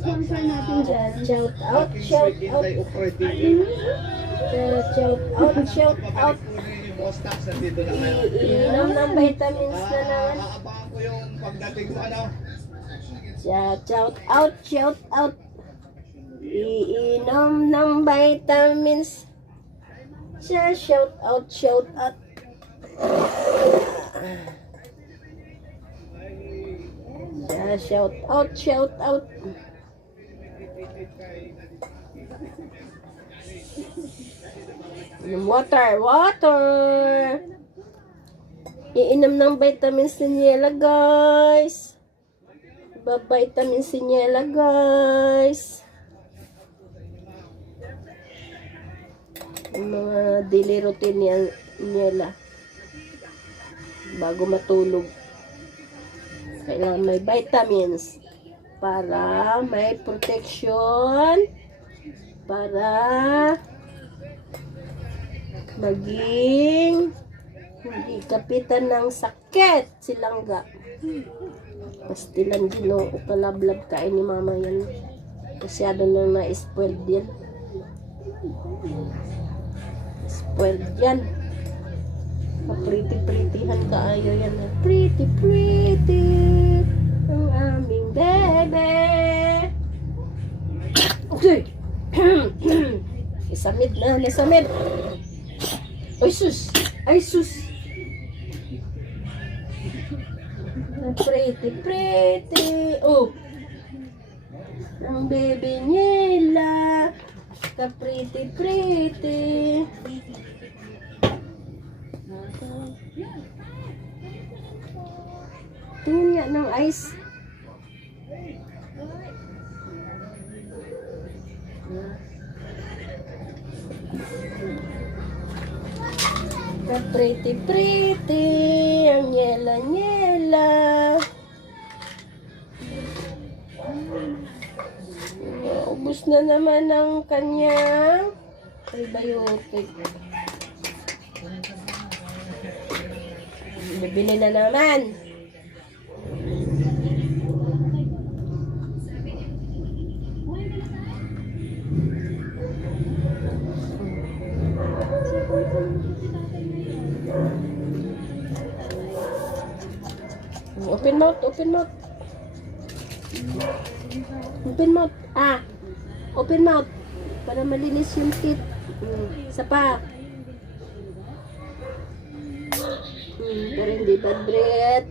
sponsor natin dyan. Shout out, shout out. Shout out. Iinom ng vitamins na naman. Aabangan ko yung pagdating ko ano. Shout out, shout out. Iinom ng vitamins. Shout out, shout out. Shout out, shout out. Water, water. Iinom ng vitamins ni Niela, guys. Vitamin si Niela, guys. Yung mga daily routine niya, Niela. Bago matulog. Kailangan may vitamins para may protection, para maging hindi kapitan ng sakit silangga. Pastilan din o kalablab kain ni mama yan. Masyado nang na-spoiled yan. Spoiled yan. Pretty-prettyhan kaayo yan. Pretty-pretty ang aming bebe. Okay. Isamid na, nasamid. Ay sus! Ay sus! Pretty-pretty. Oh! Ang bebe Niela. Ka-pretty-pretty. Tingin nga ng ice. Ka-pretty-pretty. Ang Niela-Niela. Ubus na naman ang kanyang probiotic. Bibili na naman. Open mouth, open mouth. Open mouth. Ah, open mouth. Para malinis yung teeth. Isa pa. Para hindi bad breath.